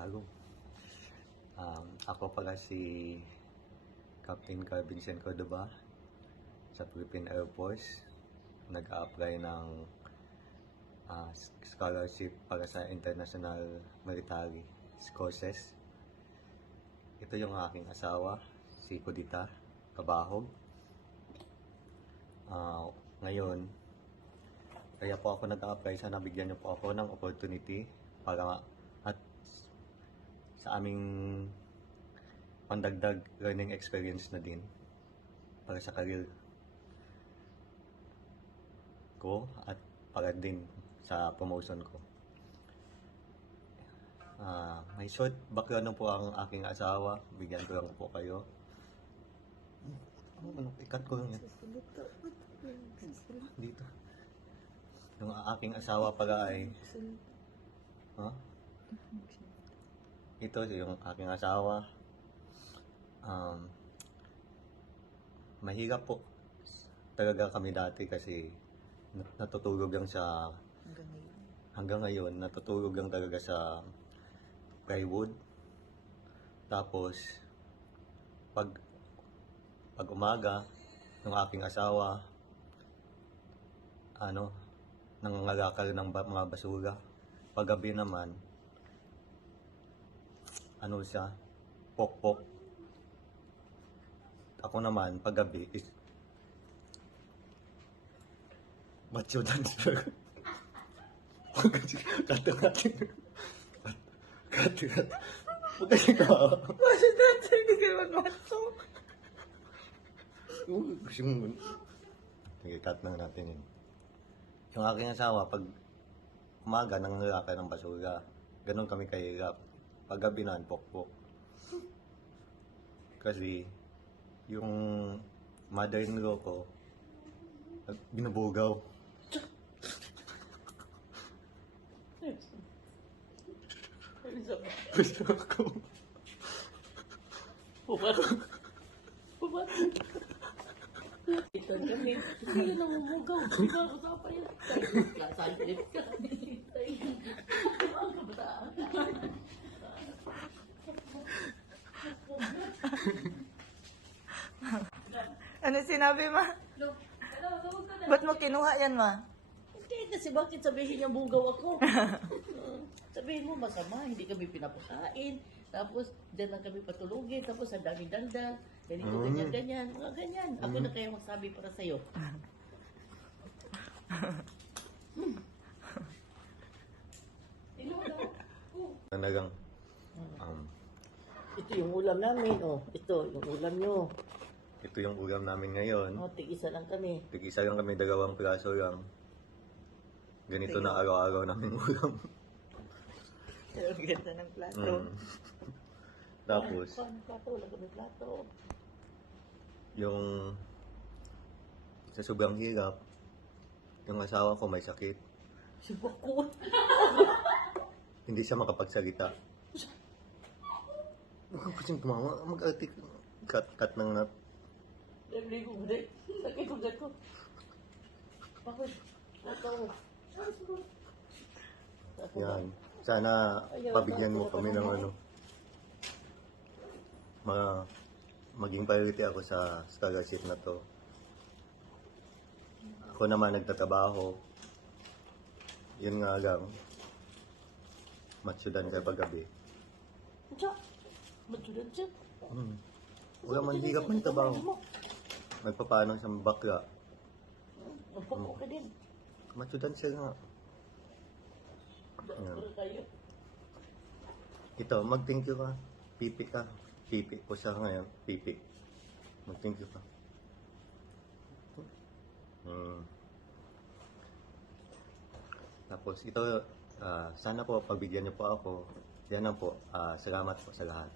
Tago. Ako pala si Captain Carl Vincent Cordova sa Philippine Air Force. Nag-a-apply ng scholarship para sa International Military Courses. Ito yung aking asawa, si Kudita Kabahog. Ngayon, kaya po ako nag-a-apply. Sana bigyan niyo po ako ng opportunity para at sa aming pandagdag learning experience na din para sa career ko at para din sa promotion ko. May short background po ang aking asawa. Bigyan ko lang po kayo. Ikat ko lang yan. Dito. Yung aking asawa pala ay... Ito yung aking asawa. Mahirap po talaga kami dati kasi natutulog lang sa... Hanggang ngayon, natutulog lang talaga sa plywood. Tapos, pag umaga, ng aking asawa, nangangalakal ng mga basura. Paggabi naman, siya, pok-pok. Ako naman, paggabi, is macho dancer. Kati-kati. Huwag kasi ka. Macho dancer, hindi ka naman macho. Gusto mo. Sige, cut lang natin yun. Yung aking asawa, pag umaga, nangangalakal ng basura. Ganon kami kahirap. Paggabi na, pok-pok. Kasi, yung mother-in-law ko, binubugaw. Gusto ko. Pubat. Ito kami. Hindi yun ang umugaw. Hindi ka kasapa yun. Saglit ka. Ang kabataan. Ano sinabi, ma? Ba't mo kinuha yan, ma? Okay, kasi bakit sabihin niya bugaw ako? Sabihin mo masama, hindi kami pinapakain. Tapos, dyan lang kami patulugin. Tapos, ang daming daldal. Ganito, ganyan. Mga ganyan. Ako na kaya magsabi para sa'yo. Talagang, Ito yung ulam namin. Oh, ito yung ulam nyo. ito yung ulam namin ngayon. Oh, tig-isa lang kami. Tig-isa lang kami, 2 piraso lang. Ganito na araw-araw namin ulam. Ang ganda ng plato. Tapos, Plato, wala kami plato. yung sa sobrang hirap, yung asawa ko may sakit. Si Bako. Hindi siya makapagsalita. Huwag kasing tumawa. Mag-artik. Cut ng nat. Nagligo mo din. Sakit ko dito. Bakit? Plato. Yan. Sana pabigyan mo kami ng maging priority ako sa scholarship na to. Ako naman nagtatrabaho. Yun nga lang. Matsudan kayo paggabi. Diyan. Matulad siya. Wala man hirap ng trabaho. Nagpapaano sa bakla. Magpapok ka din. Matsudan siya nga. Para tayo. Ito, mag-thank you ka. Pipi ka. Pipi ko siya ngayon. Pipi. Mag-thank you ka. Tapos ito, sana po pagbigyan niyo po ako. Yan lang po. Salamat po sa lahat.